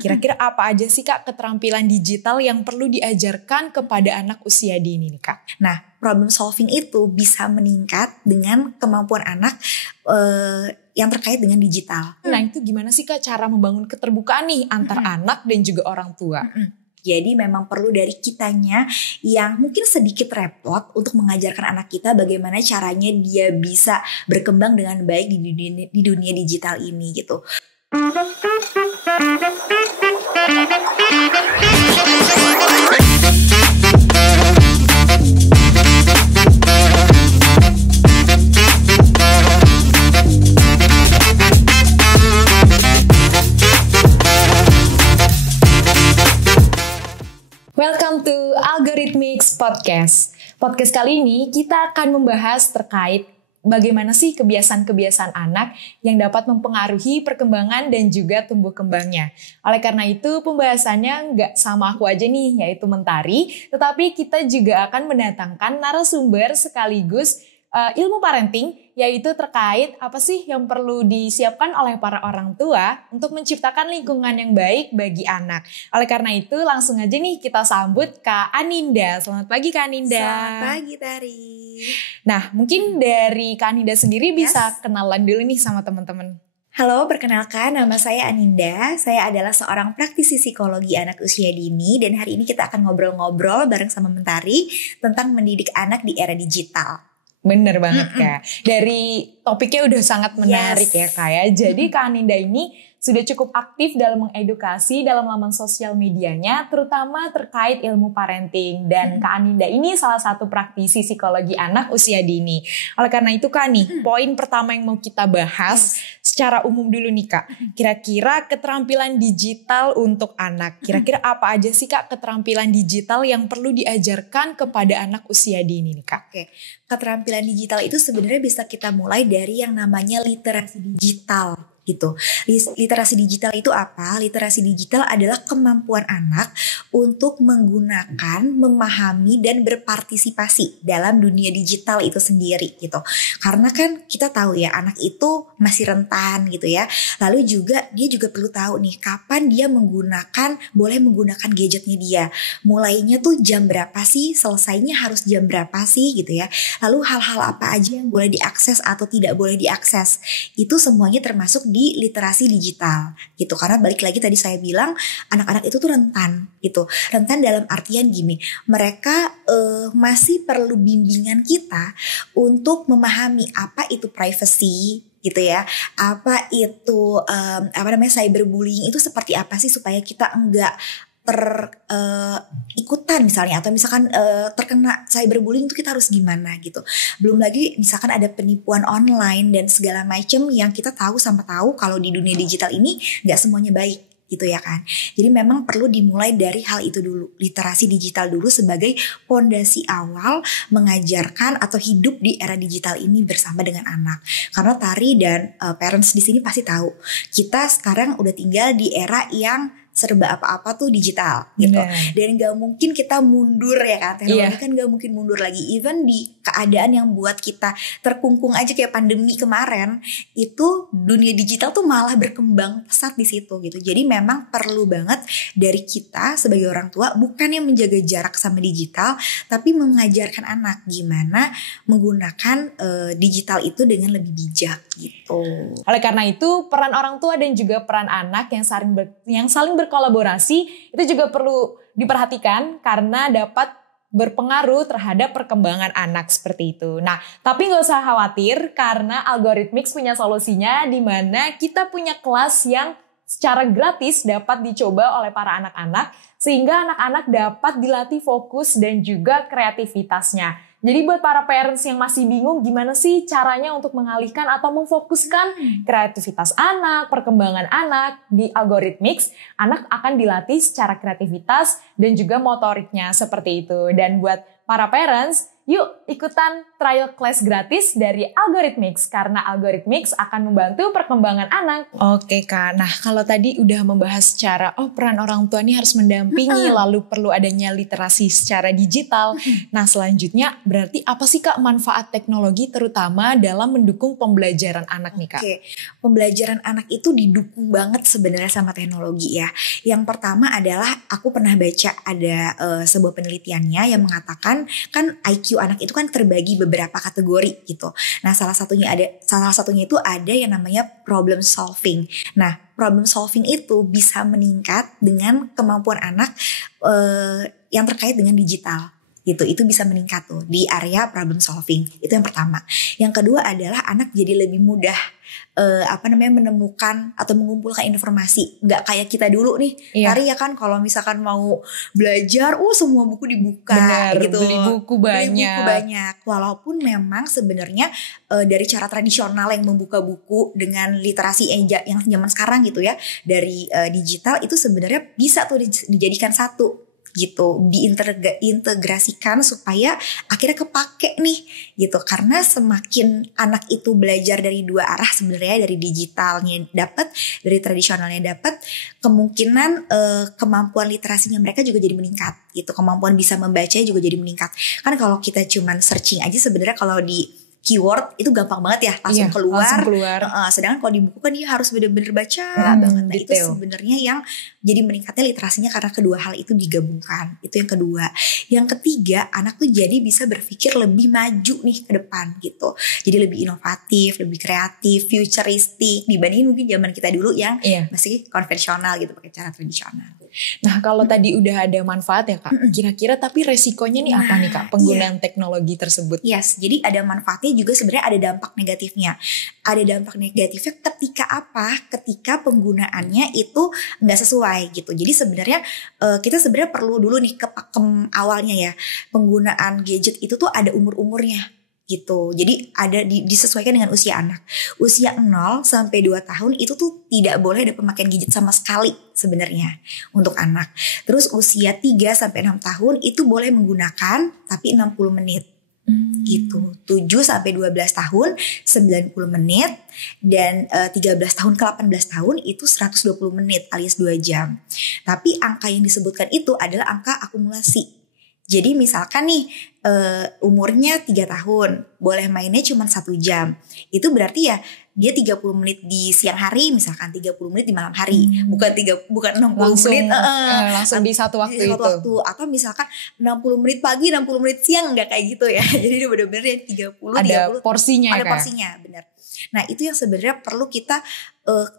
Kira-kira apa aja sih Kak keterampilan digital yang perlu diajarkan kepada anak usia dini nih Kak? Nah, problem solving itu bisa meningkat dengan kemampuan anak yang terkait dengan digital. Nah itu gimana sih Kak cara membangun keterbukaan nih antar anak dan juga orang tua? Jadi memang perlu dari kitanya yang mungkin sedikit repot untuk mengajarkan anak kita bagaimana caranya dia bisa berkembang dengan baik di dunia digital ini gitu. Welcome to Algorithmics Podcast. Podcast kali ini kita akan membahas terkait bagaimana sih kebiasaan-kebiasaan anak yang dapat mempengaruhi perkembangan dan juga tumbuh kembangnya. Oleh karena itu pembahasannya nggak sama aku aja nih, yaitu Mentari, tetapi kita juga akan mendatangkan narasumber sekaligus ilmu parenting, yaitu terkait apa sih yang perlu disiapkan oleh para orang tua untuk menciptakan lingkungan yang baik bagi anak. Oleh karena itu langsung aja nih kita sambut Kak Aninda. Selamat pagi Kak Aninda. Selamat pagi Tari. Nah mungkin dari Kak Aninda sendiri bisa kenalan dulu nih sama teman-teman. Halo, perkenalkan nama saya Aninda. Saya adalah seorang praktisi psikologi anak usia dini dan hari ini kita akan ngobrol-ngobrol bareng sama Mentari tentang mendidik anak di era digital. Bener banget Kak. Dari topiknya udah sangat menarik ya Kak ya. Jadi Kak Aninda ini sudah cukup aktif dalam mengedukasi dalam laman sosial medianya, terutama terkait ilmu parenting. Dan Kak Aninda ini salah satu praktisi psikologi anak usia dini. Oleh karena itu Kak nih, poin pertama yang mau kita bahas secara umum dulu nih Kak. Kira-kira keterampilan digital untuk anak. Kira-kira apa aja sih Kak keterampilan digital yang perlu diajarkan kepada anak usia dini nih Kak? Oke, keterampilan digital itu sebenarnya bisa kita mulai dari yang namanya literasi digital gitu. Literasi digital itu apa? Literasi digital adalah kemampuan anak untuk menggunakan, memahami dan berpartisipasi dalam dunia digital itu sendiri gitu. Karena kan kita tahu ya anak itu masih rentan gitu ya. Lalu juga dia juga perlu tahu nih kapan dia boleh menggunakan gadgetnya dia. Mulainya tuh jam berapa sih? Selesainya harus jam berapa sih gitu ya. Lalu hal-hal apa aja yang boleh diakses atau tidak boleh diakses. Itu semuanya termasuk di literasi digital gitu. Karena balik lagi tadi saya bilang anak-anak itu tuh rentan gitu. Rentan dalam artian gini, mereka masih perlu bimbingan kita untuk memahami apa itu privacy gitu ya. Apa itu cyberbullying itu seperti apa sih supaya kita enggak ikutan misalnya atau misalkan terkena cyberbullying itu kita harus gimana gitu. Belum lagi misalkan ada penipuan online dan segala macam yang kita tahu kalau di dunia digital ini nggak semuanya baik gitu ya kan. Jadi memang perlu dimulai dari hal itu dulu, literasi digital dulu sebagai pondasi awal mengajarkan atau hidup di era digital ini bersama dengan anak. Karena Tari dan parents di sini pasti tahu kita sekarang udah tinggal di era yang serba apa-apa tuh digital gitu. Dan gak mungkin kita mundur ya kan. Teknologi kan gak mungkin mundur lagi. Even di keadaan yang buat kita terkungkung aja kayak pandemi kemarin, itu dunia digital tuh malah berkembang pesat di situ gitu. Jadi memang perlu banget dari kita sebagai orang tua bukan yang menjaga jarak sama digital, tapi mengajarkan anak gimana menggunakan digital itu dengan lebih bijak gitu. Oleh karena itu peran orang tua dan juga peran anak yang saling berkolaborasi itu juga perlu diperhatikan karena dapat berpengaruh terhadap perkembangan anak seperti itu. Nah, tapi nggak usah khawatir karena Algorithmics punya solusinya di mana kita punya kelas yang secara gratis dapat dicoba oleh para anak-anak sehingga anak-anak dapat dilatih fokus dan juga kreativitasnya. Jadi buat para parents yang masih bingung gimana sih caranya untuk mengalihkan atau memfokuskan kreativitas anak, perkembangan anak di Algorithmics, anak akan dilatih secara kreativitas dan juga motoriknya seperti itu. Dan buat para parents Yuk ikutan trial class gratis dari Algorithmix karena Algorithmix akan membantu perkembangan anak. Oke Kak, nah kalau tadi udah membahas secara peran orang tua ini harus mendampingi lalu perlu adanya literasi secara digital. Nah selanjutnya berarti apa sih Kak manfaat teknologi terutama dalam mendukung pembelajaran anak nih Kak? Oke, pembelajaran anak itu didukung banget sebenarnya sama teknologi ya. Yang pertama adalah aku pernah baca ada sebuah penelitiannya yang mengatakan kan IQ anak itu kan terbagi beberapa kategori gitu. Nah, salah satunya itu ada yang namanya problem solving. Nah, problem solving itu bisa meningkat dengan kemampuan anak yang terkait dengan digital. Gitu, itu bisa meningkat tuh di area problem solving. Itu yang pertama. Yang kedua adalah anak jadi lebih mudah menemukan atau mengumpulkan informasi. Nggak kayak kita dulu nih. Tari ya kan kalau misalkan mau belajar, semua buku dibuka. Bener, gitu. Beli buku banyak. Walaupun memang sebenarnya dari cara tradisional yang membuka buku dengan literasi yang zaman sekarang gitu ya, dari digital itu sebenarnya bisa tuh dijadikan satu. Gitu, diintegrasikan supaya akhirnya kepake nih gitu, karena semakin anak itu belajar dari dua arah sebenarnya, dari digitalnya dapat, dari tradisionalnya dapat, kemungkinan kemampuan literasinya mereka juga jadi meningkat gitu, kemampuan bisa membaca juga jadi meningkat. Kan kalau kita cuman searching aja sebenarnya kalau di keyword itu gampang banget ya langsung keluar. Sedangkan kalau di buku kan dia harus bener-bener baca banget. Nah, itu sebenarnya yang jadi meningkatnya literasinya karena kedua hal itu digabungkan. Itu yang kedua. Yang ketiga, anak tuh jadi bisa berpikir lebih maju nih ke depan gitu. Jadi lebih inovatif, lebih kreatif, futuristik dibanding mungkin zaman kita dulu yang masih konvensional gitu, pakai cara tradisional. Nah kalau tadi udah ada manfaat ya Kak, kira-kira tapi resikonya nih apa nih Kak penggunaan teknologi tersebut? Yes, jadi ada manfaatnya juga sebenarnya ada dampak negatifnya. Ada dampak negatifnya ketika penggunaannya itu nggak sesuai gitu. Jadi sebenarnya kita sebenarnya perlu dulu nih ke pakem awalnya ya. Penggunaan gadget itu tuh ada umur-umurnya gitu. Jadi ada disesuaikan dengan usia anak. Usia 0 sampai 2 tahun itu tuh tidak boleh ada pemakaian gadget sama sekali sebenarnya untuk anak. Terus usia 3 sampai 6 tahun itu boleh menggunakan tapi 60 menit. Gitu. 7 sampai 12 tahun 90 menit dan 13 tahun ke 18 tahun itu 120 menit alias 2 jam. Tapi angka yang disebutkan itu adalah angka akumulasi. Jadi misalkan nih umurnya 3 tahun, boleh mainnya cuma 1 jam. Itu berarti ya dia 30 menit di siang hari, misalkan 30 menit di malam hari. Bukan 60 menit langsung di satu waktu itu. Atau misalkan 60 menit pagi, 60 menit siang, enggak kayak gitu ya. Jadi benar-benar yang 30 ada porsinya ada porsinya, benar. Nah, itu yang sebenarnya perlu kita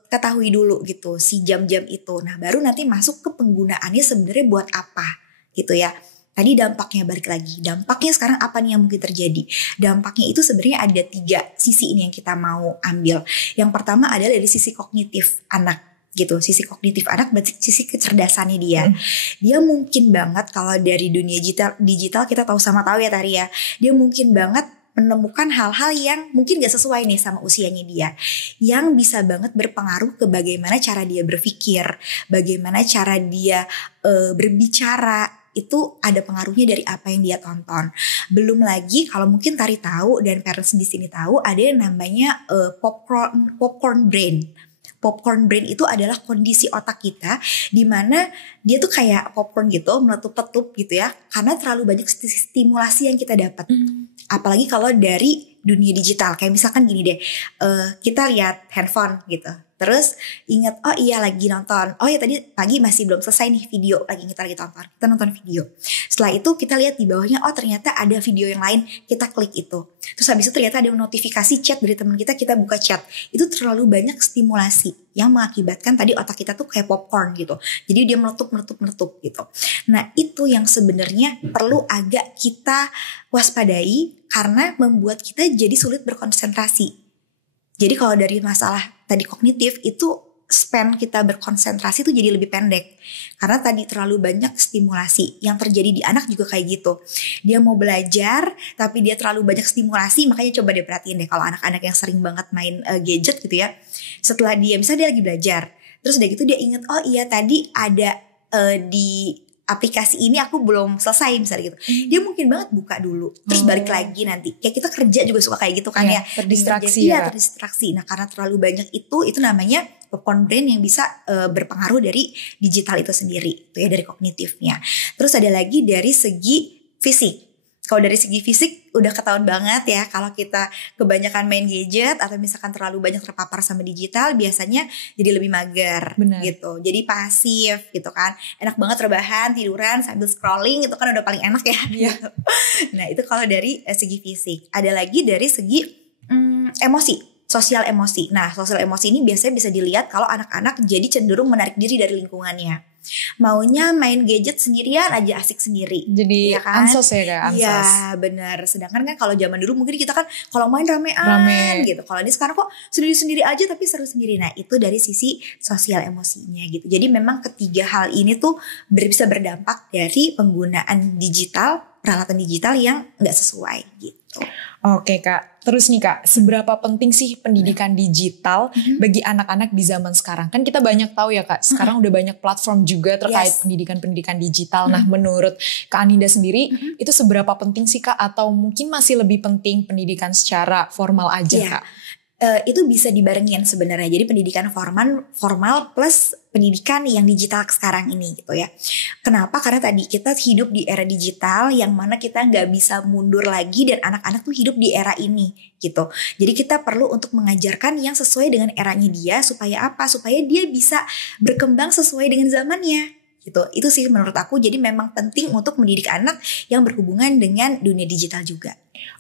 ketahui dulu gitu, si jam-jam itu. Nah, baru nanti masuk ke penggunaannya sebenarnya buat apa gitu ya. Tadi dampaknya balik lagi. Dampaknya sekarang apa nih yang mungkin terjadi? Dampaknya itu sebenarnya ada 3 sisi ini yang kita mau ambil. Yang pertama adalah dari sisi kognitif anak gitu. Sisi kognitif anak berarti sisi kecerdasannya dia. Dia mungkin banget kalau dari dunia digital kita tahu ya Tari ya. Dia mungkin banget menemukan hal-hal yang mungkin gak sesuai nih sama usianya dia. Yang bisa banget berpengaruh ke bagaimana cara dia berpikir. Bagaimana cara dia berbicara. Itu ada pengaruhnya dari apa yang dia tonton. Belum lagi kalau mungkin Tari tahu dan parents di sini tahu ada yang namanya popcorn brain. Popcorn brain itu adalah kondisi otak kita di mana dia tuh kayak popcorn gitu, meletup-letup gitu ya, karena terlalu banyak stimulasi yang kita dapat. Apalagi kalau dari dunia digital, kayak misalkan gini deh, kita lihat handphone gitu. Terus ingat, oh iya lagi nonton. Oh ya tadi pagi masih belum selesai nih video kita lagi tonton. Kita nonton video. Setelah itu kita lihat di bawahnya, oh ternyata ada video yang lain. Kita klik itu. Terus habis itu ternyata ada notifikasi chat dari teman kita buka chat. Itu terlalu banyak stimulasi yang mengakibatkan tadi otak kita tuh kayak popcorn gitu. Jadi dia meletup gitu. Nah itu yang sebenarnya perlu agak kita waspadai karena membuat kita jadi sulit berkonsentrasi. Jadi kalau dari masalah tadi kognitif itu span kita berkonsentrasi itu jadi lebih pendek. Karena tadi terlalu banyak stimulasi. Yang terjadi di anak juga kayak gitu. Dia mau belajar tapi dia terlalu banyak stimulasi. Makanya coba deh perhatiin deh kalau anak-anak yang sering banget main gadget gitu ya. Setelah misalnya dia lagi belajar. Terus udah gitu dia inget, oh iya tadi ada di aplikasi ini aku belum selesai misalnya gitu. Dia mungkin banget buka dulu, terus balik lagi nanti. Kayak kita kerja juga suka kayak gitu kan ya. Terdistraksi Iya, terdistraksi. Nah, karena terlalu banyak itu namanya popcorn brain yang bisa berpengaruh dari digital itu sendiri, itu ya, dari kognitifnya. Terus ada lagi dari segi fisik. Kalau dari segi fisik udah ketahuan banget ya, kalau kita kebanyakan main gadget atau misalkan terlalu banyak terpapar sama digital, biasanya jadi lebih mager. Benar. Gitu. Jadi pasif gitu kan. Enak banget rebahan, tiduran sambil scrolling, itu kan udah paling enak ya. Gitu. Nah, itu kalau dari segi fisik. Ada lagi dari segi emosi. Sosial emosi. Nah, sosial emosi ini biasanya bisa dilihat kalau anak-anak jadi cenderung menarik diri dari lingkungannya. Maunya main gadget sendirian aja, asik sendiri. Jadi ya kan? ansos ya kayak ansos. Iya benar. Sedangkan kan kalau zaman dulu mungkin kita kan kalau main ramean gitu. Kalau ini sekarang kok sendiri-sendiri aja tapi seru sendiri. Nah, itu dari sisi sosial emosinya gitu. Jadi memang ketiga hal ini tuh bisa berdampak dari penggunaan digital, peralatan digital yang nggak sesuai gitu. Oke Kak, terus nih Kak, seberapa penting sih pendidikan digital bagi anak-anak di zaman sekarang? Kan kita banyak tahu ya Kak, sekarang udah banyak platform juga terkait pendidikan-pendidikan digital. Nah, menurut Kak Aninda sendiri, itu seberapa penting sih Kak? Atau mungkin masih lebih penting pendidikan secara formal aja Kak? Itu bisa dibarengin sebenarnya. Jadi pendidikan formal plus pendidikan yang digital sekarang ini gitu ya. Kenapa? Karena tadi kita hidup di era digital yang mana kita nggak bisa mundur lagi, dan anak-anak tuh hidup di era ini gitu. Jadi kita perlu untuk mengajarkan yang sesuai dengan eranya dia, supaya apa? Supaya dia bisa berkembang sesuai dengan zamannya gitu. Itu sih menurut aku. Jadi memang penting untuk mendidik anak yang berhubungan dengan dunia digital juga.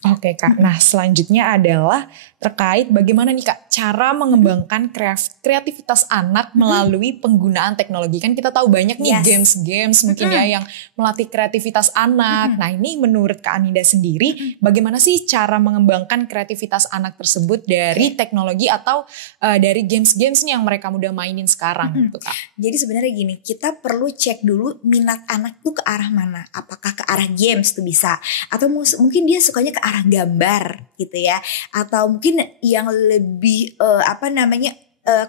Oke Kak, nah selanjutnya adalah terkait bagaimana nih Kak cara mengembangkan kreativitas anak melalui penggunaan teknologi. Kan kita tahu banyak nih games-games mungkin ya yang melatih kreativitas anak. Nah, ini menurut Kak Aninda sendiri bagaimana sih cara mengembangkan kreativitas anak tersebut dari teknologi atau dari games-games nih yang mereka udah mainin sekarang gitu Kak? Jadi sebenarnya gini, kita perlu cek dulu minat anak tuh ke arah mana. Apakah ke arah games tuh bisa, atau mungkin dia sukanya ke arah gambar gitu ya, atau mungkin yang lebih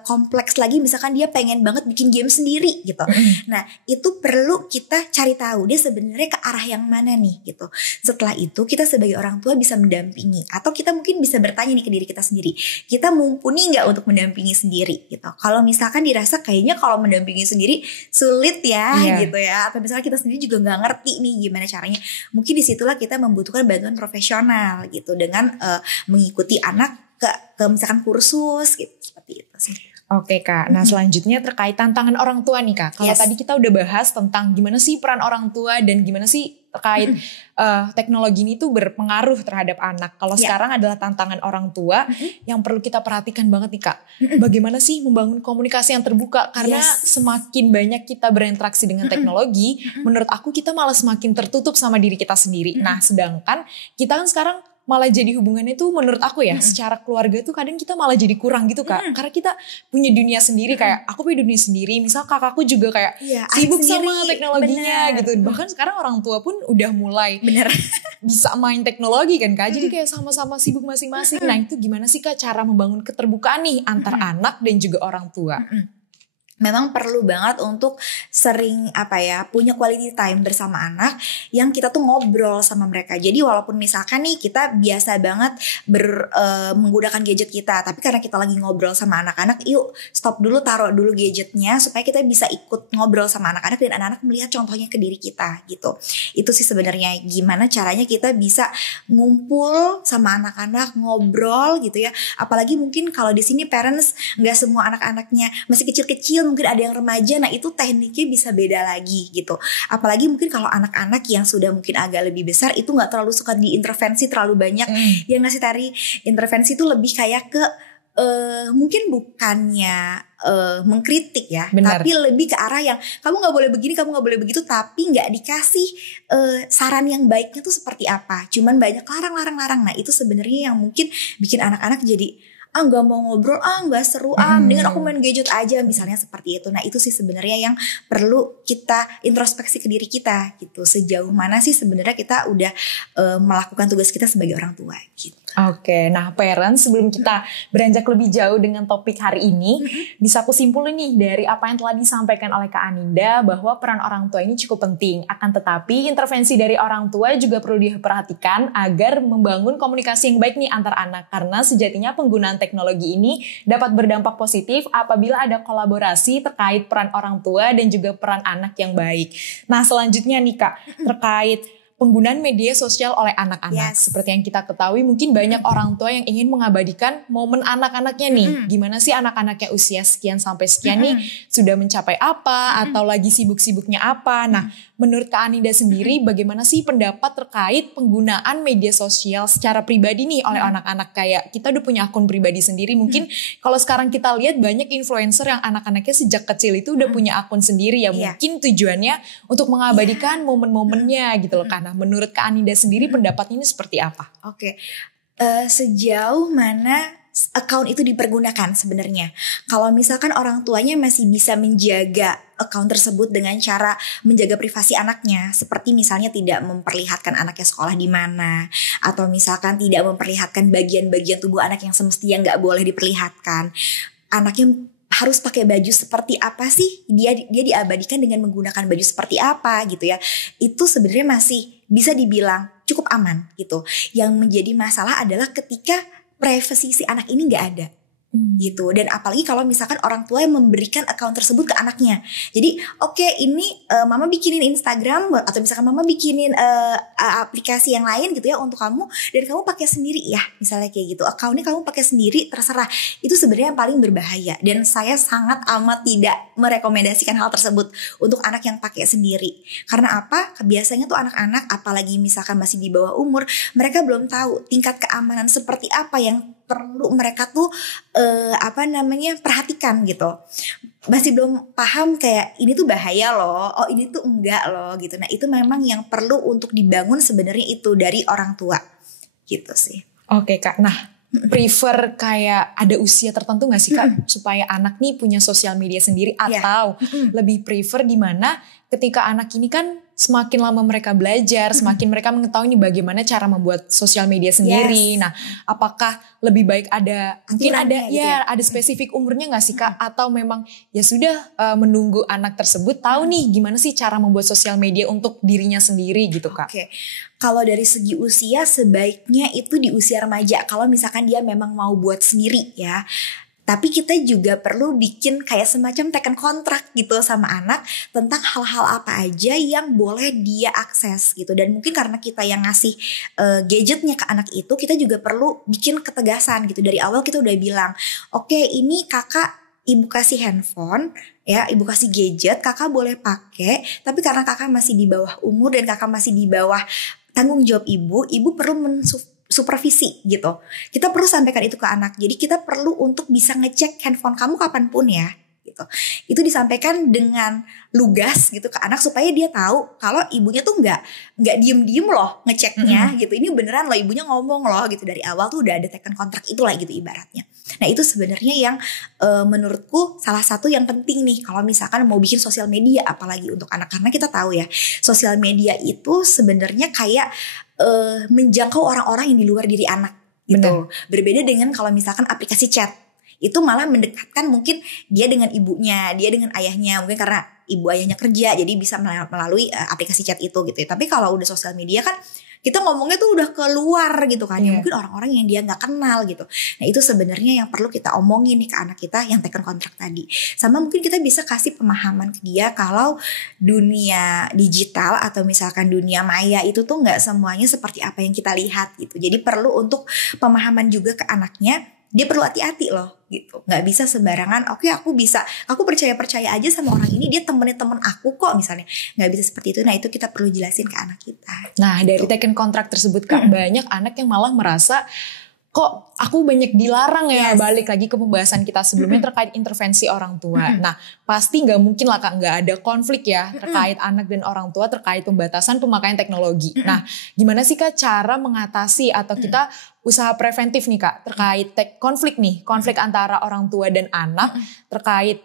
kompleks lagi, misalkan dia pengen banget bikin game sendiri gitu. Nah, itu perlu kita cari tahu dia sebenarnya ke arah yang mana nih gitu. Setelah itu kita sebagai orang tua bisa mendampingi, atau kita mungkin bisa bertanya nih ke diri kita sendiri, kita mumpuni nggak untuk mendampingi sendiri gitu. Kalau misalkan dirasa kayaknya kalau mendampingi sendiri sulit ya gitu ya, atau misalnya kita sendiri juga nggak ngerti nih gimana caranya, mungkin disitulah kita membutuhkan bantuan profesional gitu, dengan mengikuti anak ke misalkan kursus gitu, seperti itu sih. Oke Kak, nah selanjutnya terkait tantangan orang tua nih Kak. Kalau tadi kita udah bahas tentang gimana sih peran orang tua dan gimana sih terkait teknologi ini tuh berpengaruh terhadap anak. Kalau sekarang adalah tantangan orang tua yang perlu kita perhatikan banget nih Kak. Bagaimana sih membangun komunikasi yang terbuka? Karena semakin banyak kita berinteraksi dengan teknologi, menurut aku kita malah semakin tertutup sama diri kita sendiri. Nah, sedangkan kita kan sekarang malah jadi hubungannya tuh menurut aku ya secara keluarga tuh kadang kita malah jadi kurang gitu Kak. Karena kita punya dunia sendiri, kayak aku punya dunia sendiri, misal kakakku juga kayak sibuk sama teknologinya gitu. Bahkan sekarang orang tua pun udah mulai bisa main teknologi kan Kak. Jadi kayak sama-sama sibuk masing-masing. Nah, itu gimana sih Kak cara membangun keterbukaan nih antar anak dan juga orang tua? Memang perlu banget untuk sering punya quality time bersama anak, yang kita tuh ngobrol sama mereka. Jadi walaupun misalkan nih kita biasa banget menggunakan gadget kita, tapi karena kita lagi ngobrol sama anak-anak, yuk stop dulu, taruh dulu gadgetnya, supaya kita bisa ikut ngobrol sama anak-anak dan anak-anak melihat contohnya ke diri kita gitu. Itu sih sebenarnya gimana caranya kita bisa ngumpul sama anak-anak, ngobrol gitu ya. Apalagi mungkin kalau di sini parents nggak semua anak-anaknya masih kecil-kecil, mungkin ada yang remaja. Nah, itu tekniknya bisa beda lagi gitu. Apalagi mungkin kalau anak-anak yang sudah mungkin agak lebih besar, itu gak terlalu suka diintervensi terlalu banyak. Yang ngasih tari intervensi itu lebih kayak ke mungkin bukannya mengkritik ya, tapi lebih ke arah yang kamu gak boleh begini, kamu gak boleh begitu, tapi gak dikasih saran yang baiknya tuh seperti apa. Cuman banyak larang. Nah, itu sebenarnya yang mungkin bikin anak-anak jadi nggak mau ngobrol, nggak seru, mendingan aku main gadget aja, misalnya seperti itu. Nah itu sih sebenarnya yang perlu kita introspeksi ke diri kita gitu, sejauh mana sih sebenarnya kita udah melakukan tugas kita sebagai orang tua gitu. Oke, nah parents, sebelum kita beranjak lebih jauh dengan topik hari ini, bisa aku simpulin nih dari apa yang telah disampaikan oleh Kak Aninda bahwa peran orang tua ini cukup penting. Akan tetapi intervensi dari orang tua juga perlu diperhatikan agar membangun komunikasi yang baik nih antar anak. Karena sejatinya penggunaan teknologi ini dapat berdampak positif apabila ada kolaborasi terkait peran orang tua dan juga peran anak yang baik. Nah selanjutnya nih Kak, terkait penggunaan media sosial oleh anak-anak. Seperti yang kita ketahui mungkin banyak orang tua yang ingin mengabadikan momen anak-anaknya nih. Gimana sih anak-anaknya usia sekian sampai sekian nih sudah mencapai apa atau lagi sibuk-sibuknya apa. Nah menurut Kak Aninda sendiri bagaimana sih pendapat terkait penggunaan media sosial secara pribadi nih oleh anak-anak. Kayak kita udah punya akun pribadi sendiri. Mungkin kalau sekarang kita lihat banyak influencer yang anak-anaknya sejak kecil itu udah punya akun sendiri ya. Mungkin tujuannya untuk mengabadikan momen-momennya gitu loh. Karena menurut Kak Aninda sendiri pendapatnya ini seperti apa? Oke, sejauh mana account itu dipergunakan sebenarnya. Kalau misalkan orang tuanya masih bisa menjaga account tersebut dengan cara menjaga privasi anaknya, seperti misalnya tidak memperlihatkan anaknya sekolah di mana, atau misalkan tidak memperlihatkan bagian-bagian tubuh anak yang semestinya nggak boleh diperlihatkan. Anaknya harus pakai baju seperti apa sih? Dia diabadikan dengan menggunakan baju seperti apa gitu ya. Itu sebenarnya masih bisa dibilang cukup aman gitu. Yang menjadi masalah adalah ketika privasi si anak ini nggak ada. Gitu. Dan apalagi kalau misalkan orang tua yang memberikan account tersebut ke anaknya. Jadi oke, ini mama bikinin Instagram atau misalkan mama bikinin aplikasi yang lain gitu ya untuk kamu, dan kamu pakai sendiri ya, misalnya kayak gitu. Accountnya kamu pakai sendiri, terserah. Itu sebenarnya yang paling berbahaya, dan saya sangat amat tidak merekomendasikan hal tersebut untuk anak yang pakai sendiri. Karena apa? Biasanya tuh anak-anak apalagi misalkan masih di bawah umur, mereka belum tahu tingkat keamanan seperti apa yang perlu mereka tuh perhatikan gitu. Masih belum paham kayak ini tuh bahaya loh, oh ini tuh enggak loh gitu. Nah itu memang yang perlu untuk dibangun sebenarnya itu dari orang tua gitu sih. Oke Kak, nah prefer kayak ada usia tertentu gak sih Kak supaya anak nih punya sosial media sendiri, atau lebih prefer di mana ketika anak ini kan semakin lama mereka belajar, semakin mereka mengetahui bagaimana cara membuat sosial media sendiri. Nah, apakah lebih baik ada mungkin ada gitu ya, ada spesifik umurnya nggak sih Kak? Atau memang ya sudah menunggu anak tersebut tahu nih gimana sih cara membuat sosial media untuk dirinya sendiri gitu Kak? Oke. Kalau dari segi usia sebaiknya itu di usia remaja. Kalau misalkan dia memang mau buat sendiri ya. Tapi kita juga perlu bikin kayak semacam teken kontrak gitu sama anak tentang hal-hal apa aja yang boleh dia akses gitu. Dan mungkin karena kita yang ngasih gadgetnya ke anak itu, kita juga perlu bikin ketegasan gitu. Dari awal kita udah bilang, oke, ini kakak ibu kasih handphone ya, ibu kasih gadget, kakak boleh pakai. Tapi karena kakak masih di bawah umur dan kakak masih di bawah tanggung jawab ibu perlu supervisi gitu. Kita perlu sampaikan itu ke anak. Jadi kita perlu untuk bisa ngecek handphone kamu kapanpun ya gitu. Itu disampaikan dengan lugas gitu ke anak supaya dia tahu kalau ibunya tuh nggak diem loh ngeceknya gitu. Ini beneran loh, ibunya ngomong loh gitu. Dari awal tuh udah ada teken kontrak itulah gitu ibaratnya. Nah itu sebenarnya yang menurutku salah satu yang penting nih kalau misalkan mau bikin sosial media, apalagi untuk anak. Karena kita tahu ya, sosial media itu sebenarnya kayak menjangkau orang-orang yang di luar diri anak gitu. Berbeda dengan kalau misalkan aplikasi chat, itu malah mendekatkan mungkin dia dengan ibunya, dia dengan ayahnya, mungkin karena ibu ayahnya kerja jadi bisa melalui aplikasi chat itu gitu ya. Tapi kalau udah sosial media kan kita ngomongnya tuh udah keluar gitu kan, ya mungkin orang-orang yang dia nggak kenal gitu. Nah itu sebenarnya yang perlu kita omongin nih ke anak kita yang teken kontrak tadi. Sama mungkin kita bisa kasih pemahaman ke dia kalau dunia digital atau misalkan dunia maya itu tuh nggak semuanya seperti apa yang kita lihat gitu. Jadi perlu untuk pemahaman juga ke anaknya. Dia perlu hati-hati loh gitu. Gak bisa sembarangan, oke aku percaya aja sama orang ini, dia temen aku kok misalnya. Gak bisa seperti itu. Nah itu kita perlu jelasin ke anak kita. Nah dari teken kontrak tersebut Kak, banyak anak yang malah merasa kok aku banyak dilarang ya. Yes. Balik lagi ke pembahasan kita sebelumnya terkait intervensi orang tua. Nah pasti gak mungkin lah Kak gak ada konflik ya terkait anak dan orang tua terkait pembatasan pemakaian teknologi. Nah gimana sih Kak cara mengatasi atau kita usaha preventif nih Kak terkait konflik antara orang tua dan anak terkait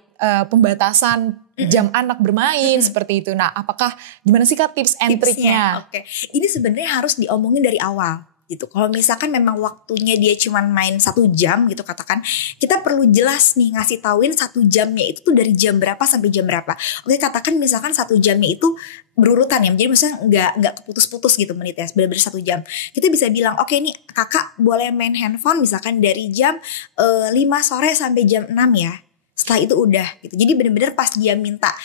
pembatasan jam anak bermain seperti itu. Nah apakah gimana sih Kak tips and triknya? Oke. Ini sebenarnya harus diomongin dari awal gitu. Kalau misalkan memang waktunya dia cuma main 1 jam gitu katakan, kita perlu jelas nih ngasih tauin 1 jamnya itu tuh dari jam berapa sampai jam berapa. Oke, katakan misalkan 1 jamnya itu berurutan ya, jadi misalnya nggak keputus-putus gitu menitnya, benar-benar 1 jam. Kita bisa bilang, oke nih kakak boleh main handphone misalkan dari jam 5 sore sampai jam 6 ya. Setelah itu udah gitu. Jadi benar-benar pas dia minta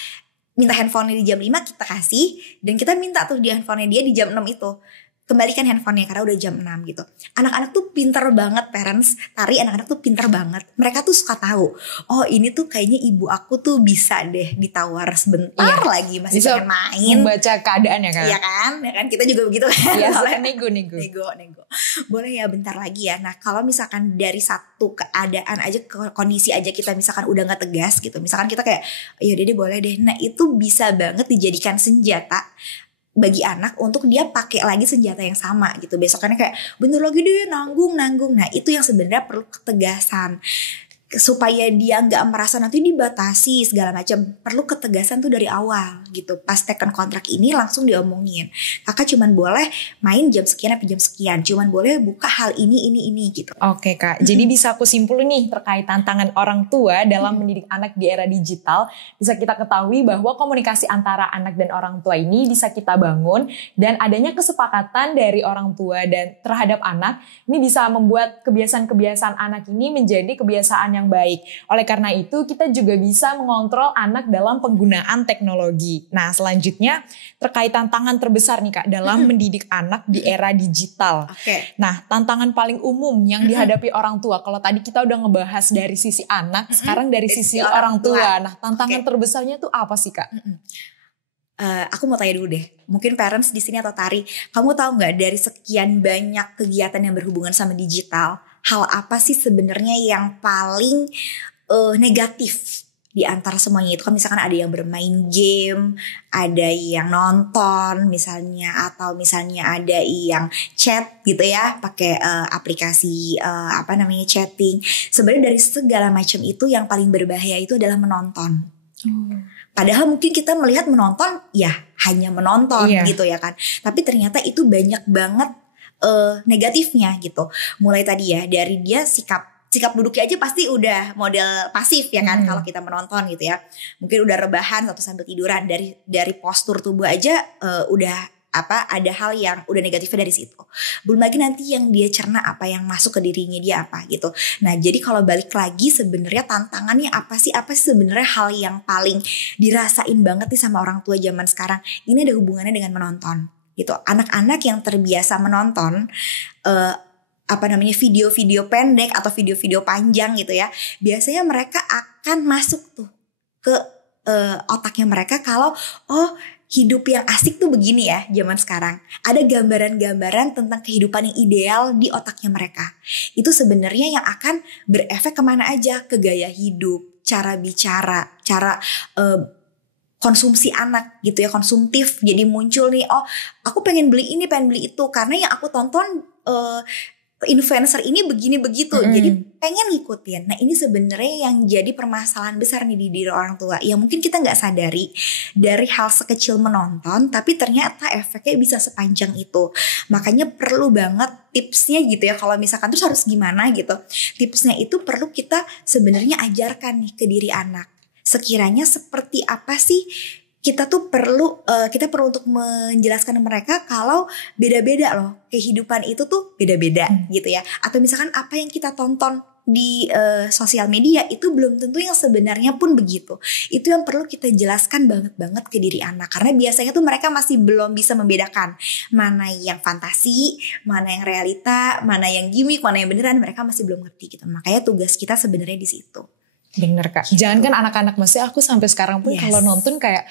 handphonenya di jam 5 kita kasih, dan kita minta tuh di handphonenya dia di jam 6 itu. Kembalikan handphonenya karena udah jam 6 gitu. Anak-anak tuh pinter banget, parents, anak-anak tuh pinter banget. Mereka tuh suka tahu, oh ini tuh kayaknya ibu aku tuh bisa deh ditawar sebentar lagi masih pengen main. Membaca keadaan ya kan? Iya kan? Ya kan kita juga begitu kan. Iya, nego. Boleh ya bentar lagi ya. Nah kalau misalkan dari satu keadaan aja, kondisi aja kita misalkan udah gak tegas gitu. Misalkan kita kayak, yaudah deh boleh deh. Nah itu bisa banget dijadikan senjata bagi anak untuk dia pakai lagi senjata yang sama gitu. Besokannya kayak bener lagi deh nanggung. Nah itu yang sebenarnya perlu ketegasan supaya dia nggak merasa nanti dibatasi segala macam. Perlu ketegasan tuh dari awal gitu. Pas tekan kontrak ini langsung diomongin, kakak cuman boleh main jam sekian sampai jam sekian, cuman boleh buka hal ini gitu. Oke Kak, jadi bisa aku simpulin nih terkait tantangan orang tua dalam mendidik anak di era digital. Bisa kita ketahui bahwa komunikasi antara anak dan orang tua ini bisa kita bangun, dan adanya kesepakatan dari orang tua dan terhadap anak ini bisa membuat kebiasaan-kebiasaan anak ini menjadi kebiasaan yang baik. Oleh karena itu kita juga bisa mengontrol anak dalam penggunaan teknologi. Nah selanjutnya terkait tantangan terbesar nih Kak dalam mendidik anak di era digital. Nah tantangan paling umum yang dihadapi orang tua, kalau tadi kita udah ngebahas dari sisi anak, sekarang dari sisi orang tua. Nah tantangan terbesarnya tuh apa sih Kak? Aku mau tanya dulu deh, mungkin parents di sini atau Tari, kamu tahu nggak dari sekian banyak kegiatan yang berhubungan sama digital, hal apa sih sebenarnya yang paling negatif di antara semuanya itu? Kan misalkan ada yang bermain game, ada yang nonton misalnya, atau misalnya ada yang chat gitu ya, pakai aplikasi chatting. Sebenarnya dari segala macam itu yang paling berbahaya itu adalah menonton. Padahal mungkin kita melihat menonton ya hanya menonton gitu ya kan, tapi ternyata itu banyak banget negatifnya gitu. Mulai tadi ya dari dia sikap duduknya aja pasti udah model pasif ya kan. Kalau kita menonton gitu ya, mungkin udah rebahan atau sambil tiduran, dari postur tubuh aja udah ada hal yang udah negatifnya dari situ. Belum lagi nanti yang dia cerna apa yang masuk ke dirinya dia apa gitu. Nah jadi kalau balik lagi sebenarnya tantangannya apa sih sebenarnya hal yang paling dirasain banget nih sama orang tua zaman sekarang. Ini ada hubungannya dengan menonton gitu. Anak-anak yang terbiasa menonton video-video pendek atau video-video panjang gitu ya, biasanya mereka akan masuk tuh ke otaknya mereka kalau hidup yang asik tuh begini ya zaman sekarang. Ada gambaran-gambaran tentang kehidupan yang ideal di otaknya mereka. Itu sebenarnya yang akan berefek kemana aja, ke gaya hidup, cara bicara, cara konsumsi anak gitu ya, konsumtif. Jadi muncul nih, aku pengen beli ini, pengen beli itu, karena yang aku tonton influencer ini begini begitu, jadi pengen ngikutin. Nah ini sebenarnya yang jadi permasalahan besar nih di diri orang tua, yang mungkin kita nggak sadari dari hal sekecil menonton, tapi ternyata efeknya bisa sepanjang itu. Makanya perlu banget tipsnya gitu ya, kalau misalkan terus harus gimana gitu. Tipsnya itu perlu kita sebenarnya ajarkan nih ke diri anak. Sekiranya seperti apa sih kita perlu untuk menjelaskan ke mereka kalau beda-beda loh, kehidupan itu tuh beda-beda gitu ya. Atau misalkan apa yang kita tonton di sosial media itu belum tentu yang sebenarnya pun begitu. Itu yang perlu kita jelaskan banget ke diri anak, karena biasanya tuh mereka masih belum bisa membedakan mana yang fantasi, mana yang realita, mana yang gimmick, mana yang beneran. Mereka masih belum ngerti gitu. Makanya tugas kita sebenarnya di situ. Bener Kak, jangan kan anak-anak, maksudnya aku sampai sekarang pun kalau nonton kayak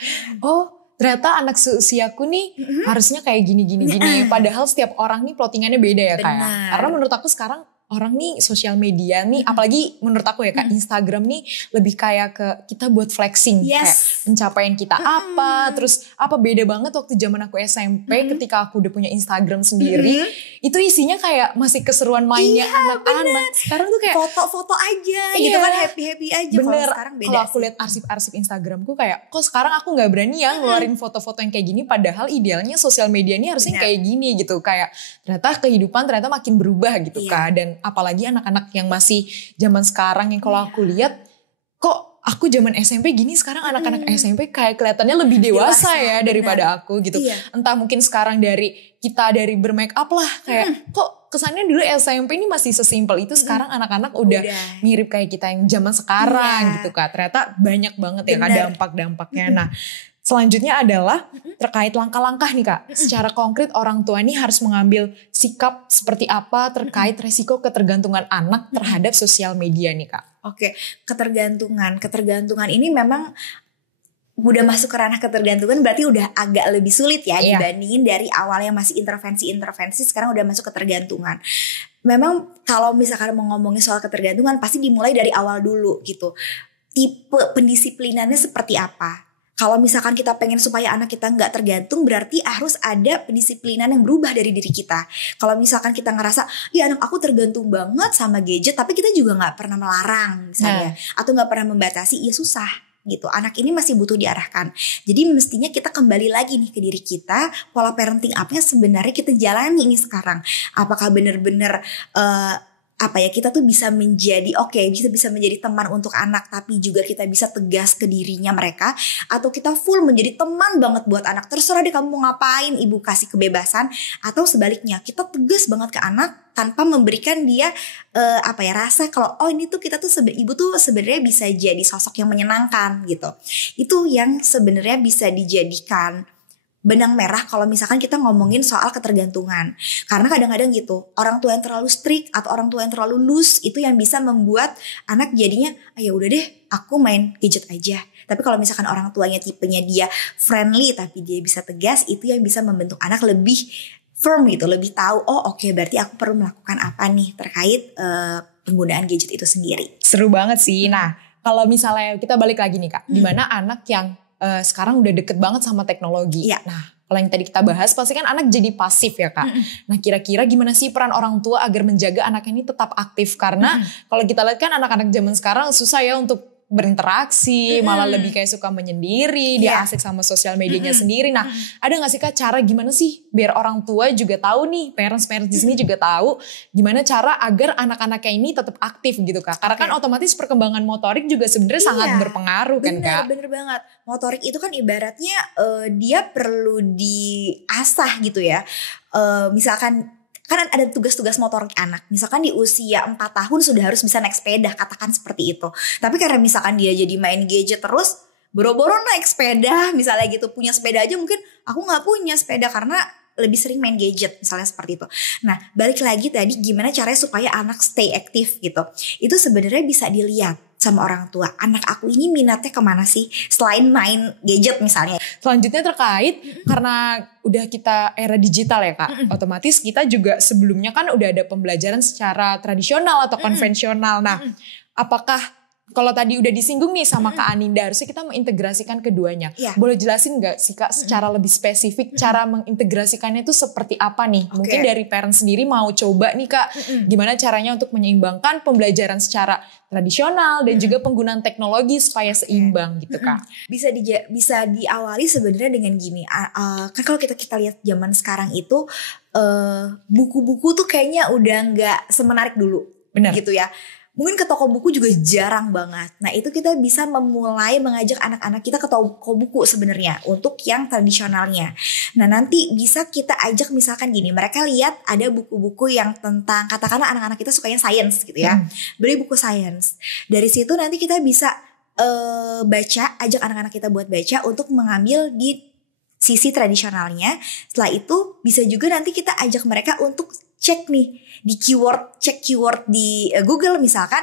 ternyata anak seusiaku nih harusnya kayak gini. Padahal setiap orang nih plottingannya beda ya Kak. Karena menurut aku sekarang orang nih sosial media nih, apalagi menurut aku ya Kak, Instagram nih lebih kayak ke kita buat flexing, kayak pencapaian kita apa, terus apa beda banget waktu zaman aku SMP ketika aku udah punya Instagram sendiri, itu isinya kayak masih keseruan mainnya anak-anak. Sekarang tuh kayak foto-foto aja gitu kan, happy-happy aja. Bener, sekarang beda. Kalau aku lihat arsip-arsip Instagramku kayak, kok sekarang aku nggak berani ya ngeluarin foto-foto yang kayak gini, padahal idealnya sosial media ini harusnya kayak gini gitu. Kayak ternyata kehidupan ternyata makin berubah gitu Kak. Dan apalagi anak-anak yang masih zaman sekarang yang kalau aku lihat, kok aku zaman SMP gini, sekarang anak-anak SMP kayak kelihatannya lebih dewasa ya daripada aku gitu. Entah mungkin sekarang dari bermake up lah, kayak kok kesannya dulu SMP ini masih sesimpel itu, sekarang anak-anak udah mirip kayak kita yang zaman sekarang gitu Kak. Ternyata banyak banget ya Kak dampak-dampaknya. Nah, selanjutnya adalah terkait langkah-langkah nih Kak. Secara konkret orang tua ini harus mengambil sikap seperti apa terkait resiko ketergantungan anak terhadap sosial media nih Kak. Oke, ketergantungan ini memang udah masuk ke ranah ketergantungan, berarti udah agak lebih sulit ya dibandingin dari awalnya masih intervensi, sekarang udah masuk ketergantungan. Memang kalau misalkan mau ngomongin soal ketergantungan pasti dimulai dari awal dulu gitu. Tipe pendisiplinannya seperti apa? Kalau misalkan kita pengen supaya anak kita nggak tergantung, berarti harus ada pendisiplinan yang berubah dari diri kita. Kalau misalkan kita ngerasa, ya anak aku tergantung banget sama gadget, tapi kita juga nggak pernah melarang misalnya, atau nggak pernah membatasi, ya susah gitu. Anak ini masih butuh diarahkan. Jadi mestinya kita kembali lagi nih ke diri kita, pola parenting apa yang sebenarnya kita jalani ini sekarang. Apakah benar-benar kita tuh bisa menjadi bisa menjadi teman untuk anak, tapi juga kita bisa tegas ke dirinya mereka, atau kita full menjadi teman banget buat anak, terserah deh kamu mau ngapain, ibu kasih kebebasan, atau sebaliknya kita tegas banget ke anak tanpa memberikan dia rasa kalau ini tuh kita tuh ibu tuh sebenarnya bisa jadi sosok yang menyenangkan gitu. Itu yang sebenarnya bisa dijadikan benang merah kalau misalkan kita ngomongin soal ketergantungan. Karena kadang-kadang gitu, orang tua yang terlalu strict atau orang tua yang terlalu loose itu yang bisa membuat anak jadinya, ya udah deh aku main gadget aja. Tapi kalau misalkan orang tuanya tipenya dia friendly tapi dia bisa tegas, itu yang bisa membentuk anak lebih firm gitu, lebih tahu berarti aku perlu melakukan apa nih terkait penggunaan gadget itu sendiri. Seru banget sih. Nah, kalau misalnya kita balik lagi nih Kak, dimana anak yang sekarang udah deket banget sama teknologi. Nah, kalau yang tadi kita bahas pasti kan anak jadi pasif ya Kak. Nah, kira-kira gimana sih peran orang tua agar menjaga anak ini tetap aktif? Karena kalau kita lihat kan anak-anak zaman sekarang susah ya untuk berinteraksi, malah lebih kayak suka menyendiri, dia asik sama sosial medianya sendiri. Nah, ada gak sih Kak cara gimana sih biar orang tua juga tahu nih, parents di sini juga tahu gimana cara agar anak-anaknya ini tetap aktif gitu Kak. Karena kan otomatis perkembangan motorik juga sebenarnya sangat berpengaruh kan Kak. Bener banget. Motorik itu kan ibaratnya dia perlu diasah gitu ya. Misalkan kan ada tugas-tugas motorik anak. Misalkan di usia 4 tahun sudah harus bisa naik sepeda, katakan seperti itu. Tapi karena misalkan dia jadi main gadget terus, boro-boro naik sepeda, misalnya gitu. Punya sepeda aja mungkin aku gak punya sepeda karena lebih sering main gadget, misalnya seperti itu. Nah, balik lagi tadi gimana caranya supaya anak stay aktif gitu. Itu sebenarnya bisa dilihat sama orang tua, anak aku ini minatnya kemana sih selain main gadget misalnya. Selanjutnya terkait karena udah kita era digital ya Kak, otomatis kita juga sebelumnya kan udah ada pembelajaran secara tradisional atau konvensional. Nah, apakah kalau tadi udah disinggung nih sama Kak Aninda, harusnya kita mengintegrasikan keduanya. Boleh jelasin gak sih Kak secara lebih spesifik cara mengintegrasikannya itu seperti apa nih? Mungkin dari parent sendiri mau coba nih Kak, gimana caranya untuk menyeimbangkan pembelajaran secara tradisional dan juga penggunaan teknologi supaya seimbang gitu Kak. Bisa diawali sebenarnya dengan gini, kan kalau kita lihat zaman sekarang itu buku-buku tuh kayaknya udah gak semenarik dulu. Benar. Gitu ya. Mungkin ke toko buku juga jarang banget. Nah, itu kita bisa memulai mengajak anak-anak kita ke toko buku sebenarnya untuk yang tradisionalnya. Nah, nanti bisa kita ajak misalkan gini, mereka lihat ada buku-buku yang tentang, katakanlah anak-anak kita sukanya sains gitu ya. Beli buku sains. Dari situ nanti kita bisa ajak anak-anak kita buat baca untuk mengambil di sisi tradisionalnya. Setelah itu bisa juga nanti kita ajak mereka untuk cek nih di cek keyword di Google misalkan,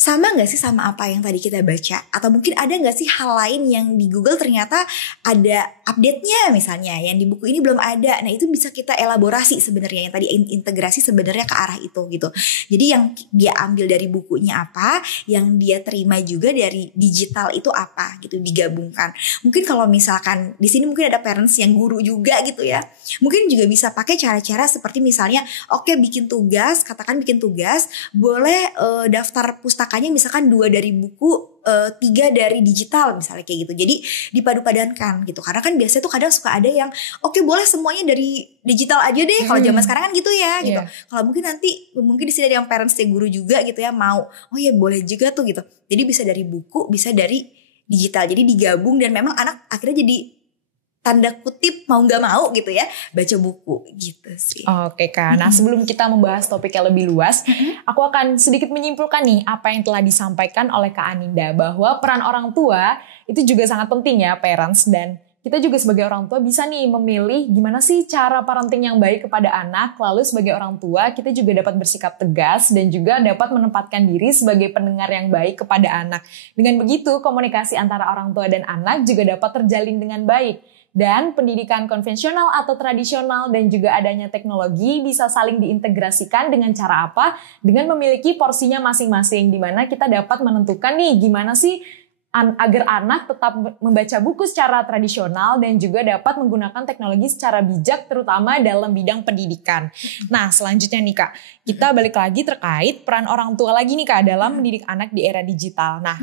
sama gak sih sama apa yang tadi kita baca? Atau mungkin ada gak sih hal lain yang di Google ternyata ada update-nya misalnya, yang di buku ini belum ada. Nah itu bisa kita elaborasi sebenarnya, yang tadi integrasi sebenarnya ke arah itu gitu. Jadi yang dia ambil dari bukunya apa, yang dia terima juga dari digital itu apa gitu, digabungkan. Mungkin kalau misalkan di sini mungkin ada parents yang guru juga gitu ya, mungkin juga bisa pakai cara-cara seperti misalnya bikin tugas, katakan bikin tugas, boleh daftar pustaka misalkan 2 dari buku, 3 dari digital misalnya kayak gitu. Jadi dipadu-padankan gitu. Karena kan biasanya tuh kadang suka ada yang boleh semuanya dari digital aja deh. Kalau zaman sekarang kan gitu ya gitu. Kalau mungkin nanti di sini ada yang parents dan guru juga gitu ya, mau boleh juga tuh gitu. Jadi bisa dari buku, bisa dari digital. Jadi digabung dan memang anak akhirnya jadi tanda kutip mau gak mau gitu ya baca buku gitu sih. Oke Kak, nah sebelum kita membahas topik yang lebih luas, aku akan sedikit menyimpulkan nih apa yang telah disampaikan oleh Kak Aninda, bahwa peran orang tua itu juga sangat penting ya, parents, dan kita juga sebagai orang tua bisa nih memilih gimana sih cara parenting yang baik kepada anak. Lalu sebagai orang tua kita juga dapat bersikap tegas dan juga dapat menempatkan diri sebagai pendengar yang baik kepada anak. Dengan begitu komunikasi antara orang tua dan anak juga dapat terjalin dengan baik. Dan pendidikan konvensional atau tradisional dan juga adanya teknologi bisa saling diintegrasikan dengan cara apa? Dengan memiliki porsinya masing-masing, di mana kita dapat menentukan nih gimana sih agar anak tetap membaca buku secara tradisional dan juga dapat menggunakan teknologi secara bijak, terutama dalam bidang pendidikan. Nah selanjutnya nih Kak, kita balik lagi terkait peran orang tua lagi nih Kak dalam mendidik anak di era digital. Nah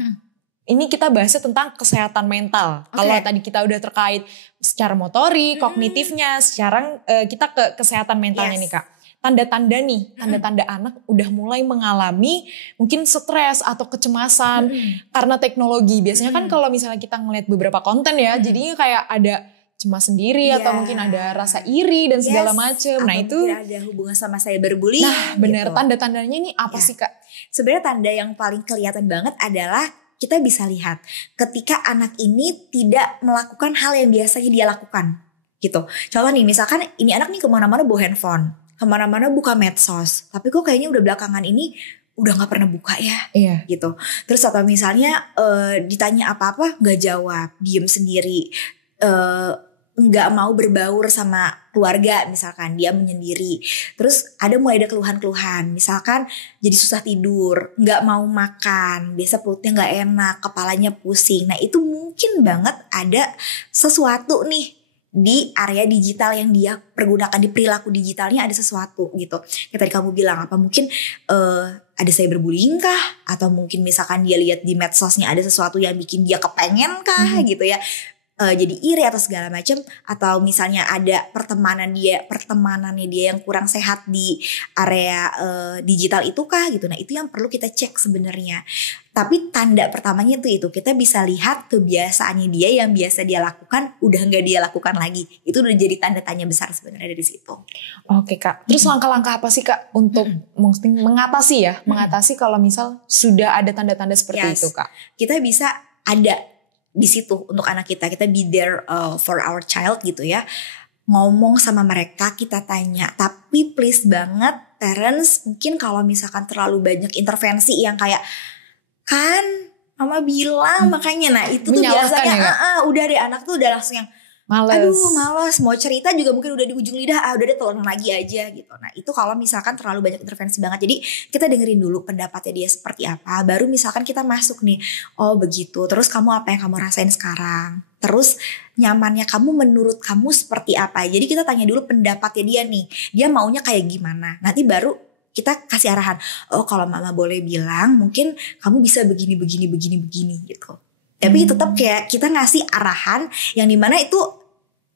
ini kita bahasnya tentang kesehatan mental. Kalau tadi kita udah terkait secara motorik, kognitifnya, sekarang kita ke kesehatan mentalnya nih Kak. Tanda-tanda nih, tanda-tanda anak udah mulai mengalami mungkin stres atau kecemasan karena teknologi. Biasanya kan kalau misalnya kita ngeliat beberapa konten ya, jadinya kayak ada cemas sendiri atau mungkin ada rasa iri dan segala macem. Nah itu ada hubungan sama cyberbullying. Nah benar, gitu. Tanda-tandanya ini apa sih Kak? Sebenarnya tanda yang paling kelihatan banget adalah kita bisa lihat ketika anak ini tidak melakukan hal yang biasanya dia lakukan gitu. Contoh nih, misalkan ini anak nih kemana-mana bawa handphone, kemana-mana buka medsos, tapi kok kayaknya udah belakangan ini udah gak pernah buka ya gitu. Terus atau misalnya ditanya apa-apa gak jawab, diem sendiri, nggak mau berbaur sama keluarga, misalkan dia menyendiri. Terus mulai ada keluhan-keluhan, misalkan jadi susah tidur, nggak mau makan, biasa perutnya nggak enak, kepalanya pusing. Nah itu mungkin banget ada sesuatu nih di area digital yang dia pergunakan, di perilaku digitalnya ada sesuatu gitu. Kayak tadi kamu bilang, apa mungkin ada cyberbullying kah? Atau mungkin misalkan dia lihat di medsosnya ada sesuatu yang bikin dia kepengen kah gitu ya. Jadi iri atau segala macam, atau misalnya ada pertemanannya dia yang kurang sehat di area digital itu kah gitu. Nah itu yang perlu kita cek sebenarnya. Tapi tanda pertamanya itu kita bisa lihat kebiasaannya dia yang biasa dia lakukan udah nggak dia lakukan lagi. Itu udah jadi tanda tanya besar sebenarnya dari situ. Oke Kak, terus langkah-langkah apa sih Kak untuk mengatasi kalau misal sudah ada tanda-tanda seperti itu Kak? Kita bisa ada di situ untuk anak kita be there for our child gitu ya. Ngomong sama mereka, kita tanya. Tapi please banget parents, mungkin kalau misalkan terlalu banyak intervensi yang kayak, kan mama bilang makanya, nah itu tuh biasanya udah deh anak tuh udah langsung yang males, mau cerita juga mungkin udah di ujung lidah, udah deh telan lagi aja gitu. Nah itu kalau misalkan terlalu banyak intervensi banget. Jadi kita dengerin dulu pendapatnya dia seperti apa, baru misalkan kita masuk nih, oh begitu, terus kamu apa yang kamu rasain sekarang, terus nyamannya kamu menurut kamu seperti apa. Jadi kita tanya dulu pendapatnya dia nih, dia maunya kayak gimana. Nanti baru kita kasih arahan, oh kalau mama boleh bilang mungkin kamu bisa begini gitu. Tapi tetap kayak kita ngasih arahan yang dimana itu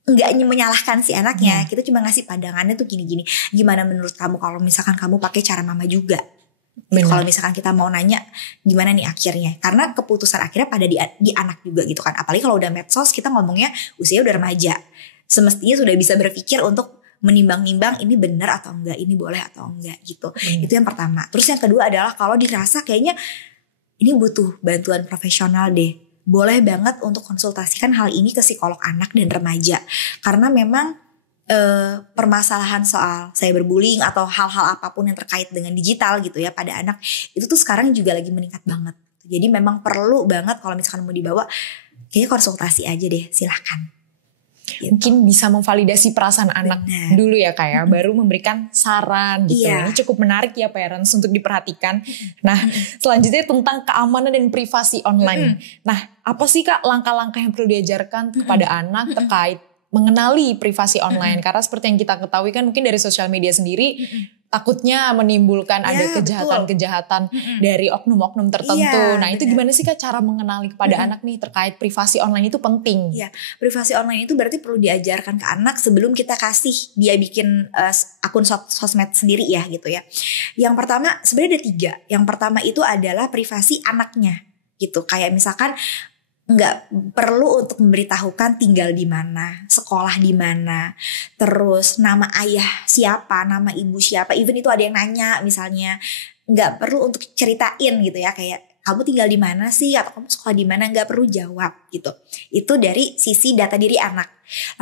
nggak menyalahkan si anaknya. Kita cuma ngasih pandangannya tuh gini-gini. Gimana menurut kamu kalau misalkan kamu pakai cara mama juga? Kalau misalkan kita mau nanya gimana nih akhirnya, karena keputusan akhirnya pada di anak juga gitu kan. Apalagi kalau udah medsos, kita ngomongnya usia udah remaja, semestinya sudah bisa berpikir untuk menimbang-nimbang ini benar atau enggak, ini boleh atau enggak gitu. Itu yang pertama. Terus yang kedua adalah kalau dirasa kayaknya ini butuh bantuan profesional deh, boleh banget untuk konsultasikan hal ini ke psikolog anak dan remaja. Karena memang permasalahan soal cyberbullying atau hal-hal apapun yang terkait dengan digital gitu ya pada anak, itu tuh sekarang juga lagi meningkat banget. Jadi memang perlu banget kalau misalkan mau dibawa, kayaknya konsultasi aja deh, silahkan. Gitu. Mungkin bisa memvalidasi perasaan anak dulu ya Kak ya, baru memberikan saran gitu. Ini cukup menarik ya parents untuk diperhatikan. Nah selanjutnya tentang keamanan dan privasi online. Nah apa sih Kak langkah-langkah yang perlu diajarkan kepada anak terkait mengenali privasi online? Karena seperti yang kita ketahui kan mungkin dari sosial media sendiri takutnya menimbulkan ada kejahatan-kejahatan dari oknum-oknum tertentu. Nah itu gimana sih Kak cara mengenali kepada anak nih terkait privasi online itu penting? Ya, privasi online itu berarti perlu diajarkan ke anak sebelum kita kasih dia bikin akun sosmed sendiri ya gitu ya. Yang pertama sebenarnya ada 3. Yang pertama itu adalah privasi anaknya gitu. Kayak misalkan nggak perlu untuk memberitahukan tinggal di mana, sekolah di mana, terus nama ayah siapa, nama ibu siapa, even itu ada yang nanya misalnya, nggak perlu untuk ceritain gitu ya, kayak kamu tinggal di mana sih atau kamu sekolah di mana, nggak perlu jawab gitu. Itu dari sisi data diri anak.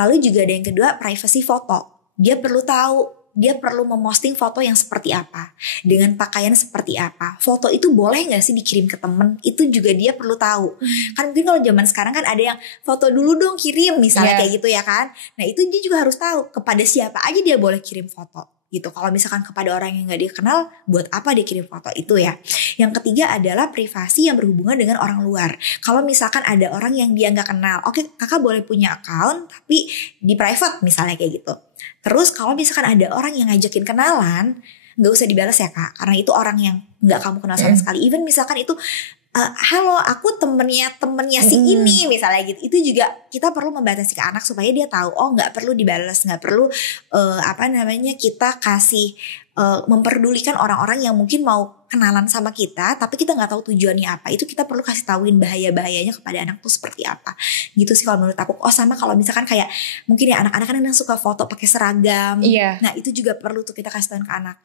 Lalu juga ada yang kedua, privacy foto. Dia perlu tahu, dia perlu memposting foto yang seperti apa, dengan pakaian seperti apa. Foto itu boleh gak sih dikirim ke temen, itu juga dia perlu tahu. Kan mungkin kalau zaman sekarang kan ada yang foto dulu dong kirim misalnya kayak gitu ya kan. Nah itu dia juga harus tahu kepada siapa aja dia boleh kirim foto gitu. Kalau misalkan kepada orang yang gak dia kenal, buat apa dia kirim foto itu ya. Yang ketiga adalah privasi yang berhubungan dengan orang luar. Kalau misalkan ada orang yang dia gak kenal, oke kakak boleh punya account tapi di private misalnya kayak gitu. Terus kalau misalkan ada orang yang ngajakin kenalan, gak usah dibalas ya Kak, karena itu orang yang gak kamu kenal sama sekali. Even misalkan itu halo aku temennya si ini misalnya gitu, itu juga kita perlu membatasi ke anak supaya dia tahu oh gak perlu dibalas, gak perlu kita kasih memperdulikan orang-orang yang mungkin mau kenalan sama kita tapi kita nggak tahu tujuannya apa. Itu kita perlu kasih tahuin bahaya-bahayanya kepada anak tuh seperti apa gitu sih kalau menurut aku. Oh sama kalau misalkan kayak mungkin ya anak-anak kan yang suka foto pakai seragam, nah itu juga perlu tuh kita kasih tahu ke anak.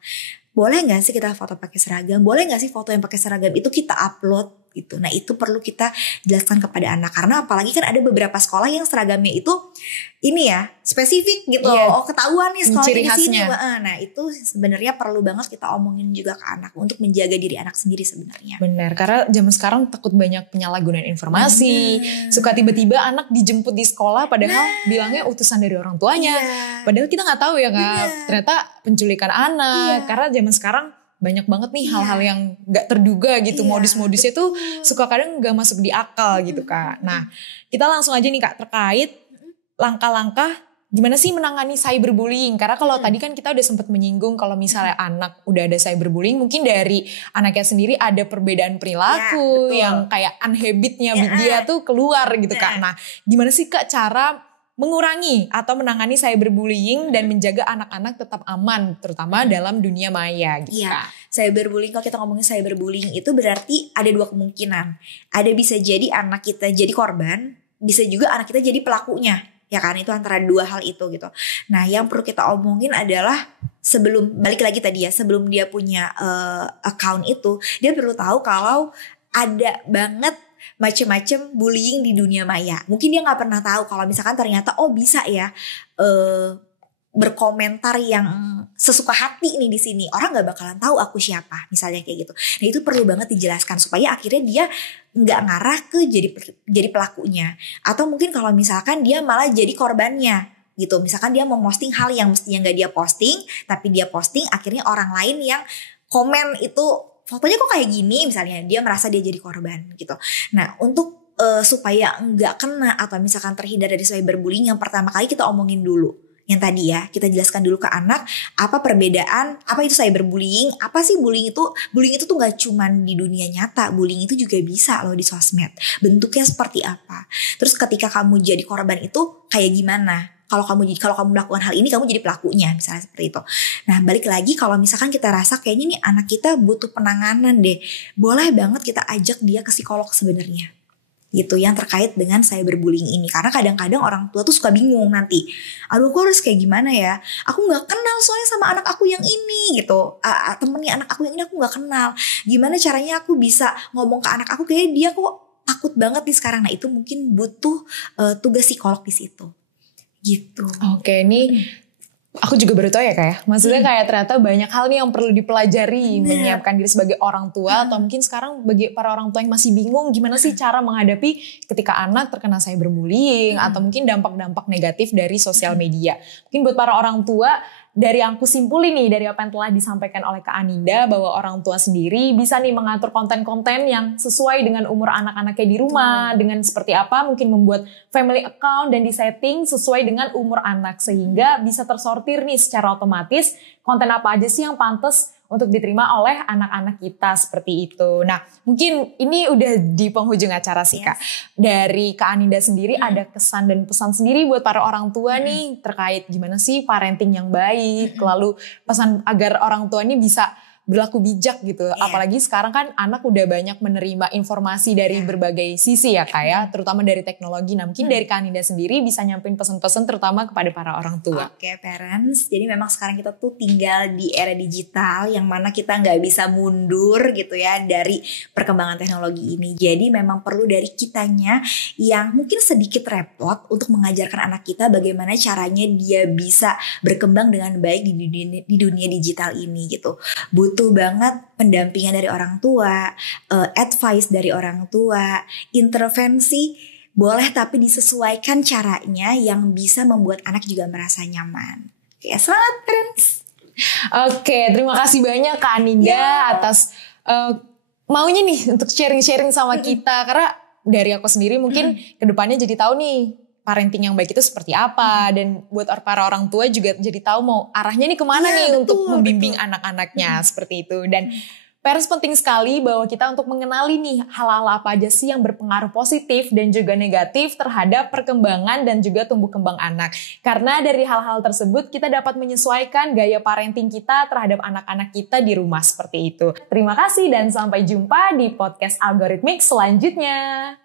Boleh nggak sih kita foto pakai seragam? Boleh nggak sih foto yang pakai seragam itu kita upload gitu? Nah itu perlu kita jelaskan kepada anak, karena apalagi kan ada beberapa sekolah yang seragamnya itu ini ya spesifik gitu. Oh ketahuan nih sekolahnya di sini. Nah itu sebenarnya perlu banget kita omongin juga ke anak untuk menjaga diri anak sendiri sebenarnya. Benar, karena zaman sekarang takut banyak penyalahgunaan informasi. Suka tiba-tiba anak dijemput di sekolah padahal bilangnya utusan dari orang tuanya. Padahal kita nggak tahu ya Kak, ternyata penculikan anak. Karena zaman sekarang banyak banget nih hal-hal yang gak terduga gitu. Modus-modusnya tuh suka kadang gak masuk di akal gitu Kak. Nah kita langsung aja nih Kak terkait langkah-langkah gimana sih menangani cyberbullying. Karena kalau tadi kan kita udah sempat menyinggung kalau misalnya anak udah ada cyberbullying, mungkin dari anaknya sendiri ada perbedaan perilaku yang kayak unhabitnya dia tuh keluar gitu Kak. Nah gimana sih Kak cara mengurangi atau menangani cyberbullying dan menjaga anak-anak tetap aman terutama dalam dunia maya gitu Kak. Cyberbullying, kalau kita ngomongin cyberbullying itu berarti ada 2 kemungkinan. Ada bisa jadi anak kita jadi korban, bisa juga anak kita jadi pelakunya. Ya kan, itu antara 2 hal itu gitu. Nah yang perlu kita omongin adalah sebelum balik lagi tadi ya, sebelum dia punya account itu, dia perlu tahu kalau ada banget macam-macam bullying di dunia maya. Mungkin dia nggak pernah tahu kalau misalkan ternyata oh bisa ya berkomentar yang sesuka hati nih di sini. Orang nggak bakalan tahu aku siapa, misalnya kayak gitu. Nah itu perlu banget dijelaskan supaya akhirnya dia nggak ngarah ke jadi pelakunya. Atau mungkin kalau misalkan dia malah jadi korbannya gitu. Misalkan dia mau posting hal yang mestinya nggak dia posting, tapi dia posting akhirnya orang lain yang komen itu fotonya kok kayak gini, misalnya dia merasa dia jadi korban gitu. Nah untuk supaya nggak kena atau misalkan terhindar dari cyberbullying, yang pertama kali kita omongin dulu yang tadi ya, kita jelaskan dulu ke anak apa perbedaan, apa itu cyberbullying, apa sih bullying itu tuh nggak cuman di dunia nyata, bullying itu juga bisa loh di sosmed, bentuknya seperti apa, terus ketika kamu jadi korban itu kayak gimana. Kalau kamu melakukan hal ini kamu jadi pelakunya, misalnya seperti itu. Nah balik lagi kalau misalkan kita rasa kayaknya nih anak kita butuh penanganan deh, boleh banget kita ajak dia ke psikolog sebenarnya gitu, yang terkait dengan cyberbullying ini. Karena kadang-kadang orang tua tuh suka bingung nanti, aduh aku harus kayak gimana ya, aku gak kenal soalnya sama anak aku yang ini gitu, temennya anak aku yang ini aku gak kenal, gimana caranya aku bisa ngomong ke anak aku, kayaknya dia kok takut banget nih sekarang. Nah itu mungkin butuh tugas psikolog di situ gitu. Oke, ini Aku juga baru tahu ya kayak, maksudnya kayak ternyata banyak hal nih yang perlu dipelajari, menyiapkan diri sebagai orang tua, atau mungkin sekarang bagi para orang tua yang masih bingung gimana sih cara menghadapi ketika anak terkena cyberbullying atau mungkin dampak-dampak negatif dari sosial media. Mungkin buat para orang tua, dari yang aku simpulin nih dari apa yang telah disampaikan oleh Kak Aninda, bahwa orang tua sendiri bisa nih mengatur konten-konten yang sesuai dengan umur anak-anaknya di rumah, dengan seperti apa mungkin membuat family account dan disetting sesuai dengan umur anak, sehingga bisa tersortir nih secara otomatis konten apa aja sih yang pantas untuk diterima oleh anak-anak kita seperti itu. Nah, mungkin ini udah di penghujung acara sih Kak. Dari Kak Aninda sendiri ada kesan dan pesan sendiri buat para orang tua nih terkait gimana sih parenting yang baik, lalu pesan agar orang tua ini bisa berlaku bijak gitu. Apalagi sekarang kan anak udah banyak menerima informasi dari berbagai sisi ya Kak ya, terutama dari teknologi. Nah, mungkin dari Kak Aninda sendiri bisa nyampein pesan-pesan terutama kepada para orang tua. Oke, parents. Jadi memang sekarang kita tuh tinggal di era digital yang mana kita nggak bisa mundur gitu ya dari perkembangan teknologi ini. Jadi memang perlu dari kitanya yang mungkin sedikit repot untuk mengajarkan anak kita bagaimana caranya dia bisa berkembang dengan baik di dunia digital ini gitu. Butuh banget pendampingan dari orang tua, advice dari orang tua, intervensi boleh tapi disesuaikan caranya yang bisa membuat anak juga merasa nyaman. Oke, semangat parents. Oke, terima kasih banyak Kak Aninda atas maunya nih untuk sharing-sharing sama kita, karena dari aku sendiri mungkin kedepannya jadi tahu nih parenting yang baik itu seperti apa, dan buat para orang tua juga jadi tahu mau arahnya nih kemana nih untuk membimbing anak-anaknya seperti itu. Dan parents penting sekali bahwa kita untuk mengenali nih hal-hal apa aja sih yang berpengaruh positif dan juga negatif terhadap perkembangan dan juga tumbuh kembang anak. Karena dari hal-hal tersebut kita dapat menyesuaikan gaya parenting kita terhadap anak-anak kita di rumah seperti itu. Terima kasih dan sampai jumpa di podcast Algorithmic selanjutnya.